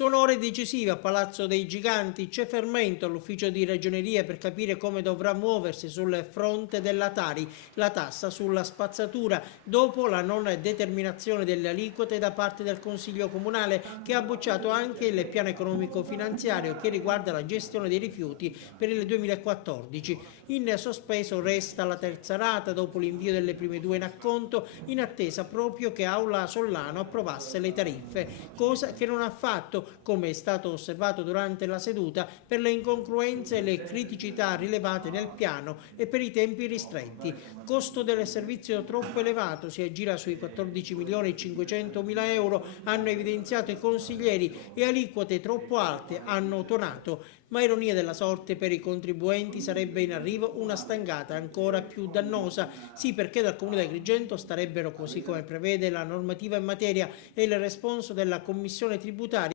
Sono ore decisive a Palazzo dei Giganti, c'è fermento all'ufficio di ragioneria per capire come dovrà muoversi sul fronte della Tari, la tassa sulla spazzatura, dopo la non determinazione delle aliquote da parte del Consiglio Comunale che ha bocciato anche il piano economico-finanziario che riguarda la gestione dei rifiuti per il 2014. In sospeso resta la terza rata dopo l'invio delle prime due in acconto in attesa proprio che Aula Sollano approvasse le tariffe, cosa che non ha fatto come è stato osservato durante la seduta, per le incongruenze e le criticità rilevate nel piano e per i tempi ristretti. Costo del servizio troppo elevato, si aggira sui 14 milioni e 500 mila euro, hanno evidenziato i consiglieri, e aliquote troppo alte, hanno tonato. Ma ironia della sorte, per i contribuenti sarebbe in arrivo una stangata ancora più dannosa. Sì, perché dal Comune di Agrigento starebbero, così come prevede la normativa in materia e il responso della commissione tributaria,